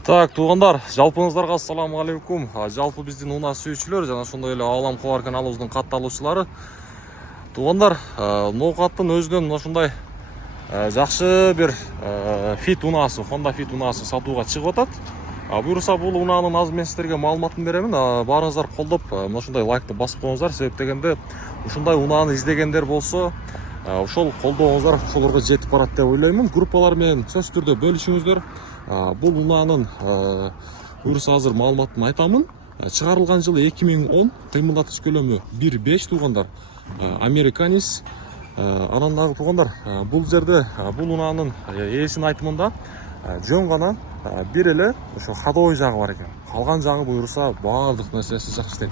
Так, туғандар, жалпыңыздарға ассаламу алейкум. Жалпы біздің уна сүйүүчүлөр жана ошондой эле Аалам Кобар каналыбыздын катталуучулары. Туғандар, ноокаттын өзүнөн ушундай жакшы бир Fit унаасы, Honda Fit унаасы сатууга чыгып атат. Буюрса бул унаанын азыр мен сиздерге маалыматын беремин. Баарыңыздар колдоп, ушундай лайкты басып коюңуздар. Себеп дегенде, ушундай унааны издегендер болсо, ошол колдооңуздар ошолорго жетип барат деп ойлоймун. Группалар менен сөзсүз түрдө бөлүшүңүздөр. Бул унаанын буюрса азыр маалыматын айтамын. Чыгарылган жылы 2010, кыймылдатыш көлөмү 1.5 тугандар. Американис. Анан дагы тугандар, бул жерде бул унаанын ээсинин айтымында жөн гана бир эле ошо ходовой жагы бар экен. Калган жагы буюрса баардык нерсеси жакшы дейт.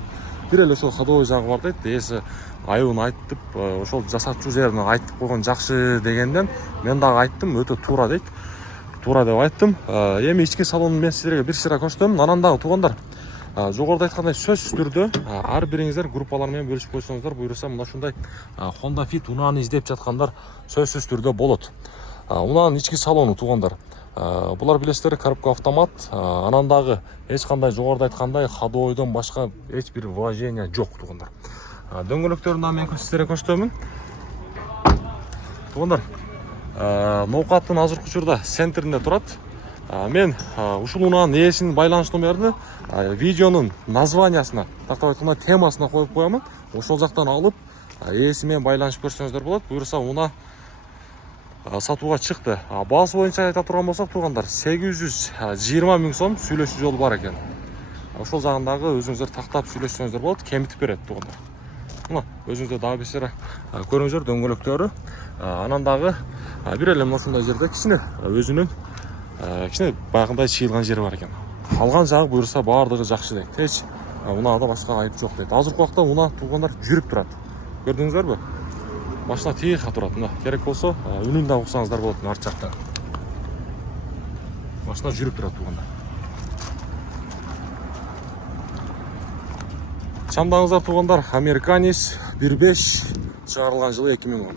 Бир эле ошол ходовой жагы бар дейт. Ээси айыбын айтып, ошол жасатчу жерин айтып койгон жакшы дегенден мен дагы айттым, өтө туура дейт. Туура деп айттым. Эми ички салонун мен сиздерге бир сыйра көрсөтөм. Анан дагы тугандар, жогоруда айткандай сөзсүз түрдө ар бириңиздер группалар менен бөлүшүп койсоңуздар, буюрса мына ушундай Honda Fit унааны издеп жаткандар сөзсүз түрдө болот. Унаанын ички салону тугандар. Булар билесиздер, коробка автомат, анан дагы эч кандай жогоруда айткандай ходовойдон башка эч бир вложение жок тугандар. Дөңгөлөктөрүн да мен сиздерге көрсөтөмүн. Тугандар, ноокаттын азыркы учурда центринде турат. Мен ушул унаанын ээсинин байланыш номерин видеонун названиясына, тактап айтканда темасына коюп коямын. Ошол жактан алып, ээси менен байланышып көрсөңүздөр болот. Буюрса уна сатууга чыкты. Баасы боюнча айта турган болсок тугандар, 820 миң сом сүйлөшүү жолу бар экен. Ошол жагындагы өзүңүздөр тактап сүйлөшсөңүздөр болот, кемитип берет тугандар. Мына өзүңүздөр дагы бир сыйра көрүңүздөр дөңгөлөктөрү. Анан дагы бир эле ушундай жерде кичине өзүнүн кичине баягындай чыйылган жери бар экен. Калган жагы буюрса баардыгы жакшы дейт. Эч унаада башка айып жок дейт. Азыркы убакта уна тугандар жүрүп турат. Көрдүңүздөрбү? Машина тиха турат. Мына керек болсо үнүн да уксаңыздар болот арт жакта. Машина жүрүп турат тугандар. Чамдаңыздар тугандар, Американис 1.5 чыгарылган жылы 2010.